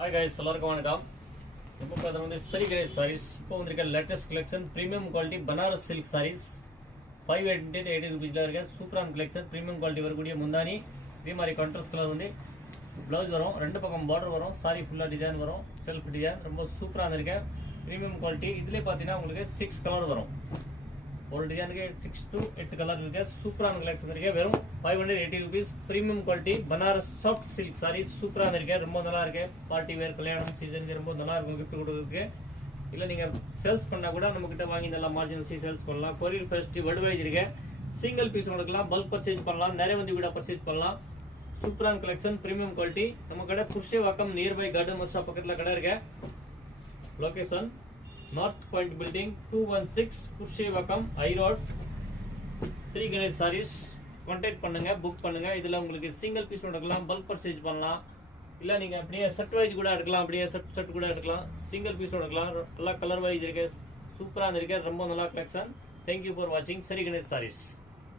Hi guys, எல்லாருக்கும் வணக்கம். இப்போ பார்த்தா வந்து சரி கிரேஸ் sarees இப்போ வந்திருக்க latest collection premium quality Banaras silk sarees 580 ரூபீஸ்ல இருக்க சூப்பரான கலெக்ஷன் பிரீமியம் குவாலிட்டி வரக்கூடிய முந்தானி இதே மாதிரி கான்ட்ராஸ்ட் கலர் வந்து ப்ளவுஸ் வரும் ரெண்டு பக்கம் பார்டர் வரும் சாரி ஃபுல்லா டிசைன் வரும் செல்ஃப் டிசைன் ரொம்ப சூப்பரான இருக்க பிரீமியம் குவாலிட்டி இதுல பாத்தீங்கன்னா உங்களுக்கு 6 கலர் வரும் ஒரு டிசைனுக்கு 6 to 8 கலர் இருக்க சூப்பரான கலெக்ஷன் இருக்கு வெறும் 580 rupees premium quality Banaras soft silk sorry சூப்பரான இருக்கு ரொம்ப நல்லா இருக்கு பார்ட்டி வேர் கல்யாணம் சீசனுக்கு ரொம்ப நல்லா இருக்கும் gift கொடுக்கிறதுக்கு இல்ல நீங்க சேல்ஸ் பண்ணா கூட நம்ம கிட்ட வாங்கி நல்லா மார்ஜின் வச்சு சேல்ஸ் பண்ணலாம் கொரியர் ஃபெஸ்டிவ் வடுவைஸ் இருக்கு சிங்கிள் பீஸ் கொடுக்கலாம் பல்க் பர்ச்சேஸ் பண்ணலாம் நிறைய வந்து கூட பர்ச்சேஸ் பண்ணலாம் சூப்பரான கலெக்ஷன் பிரீமியம் குவாலிட்டி நம்ம கடை புருஷவாக்கம் நியர்பை கார்டன் மஸ்டா பக்கத்துல கடை இருக்கு location North Point Building 216 Purasawalkam high road Sri Ganesh sarees contact பண்ணுங்க புக் பண்ணுங்க இதுல உங்களுக்கு சிங்கிள் பீஸ் எடுக்கலாம் பல்க் பர்ச்சேஸ் பண்ணலாம் இல்ல நீங்க அப்படியே செட் வைஸ் கூட எடுக்கலாம் அப்படியே செட் கூட எடுக்கலாம் சிங்கிள் பீஸ் எடுக்கலாம் எல்லா கலர் வைஸ் இருக்கு சூப்பரா இருக்கு ரொம்ப நல்ல collection Thank you for watching Sri Ganesh sarees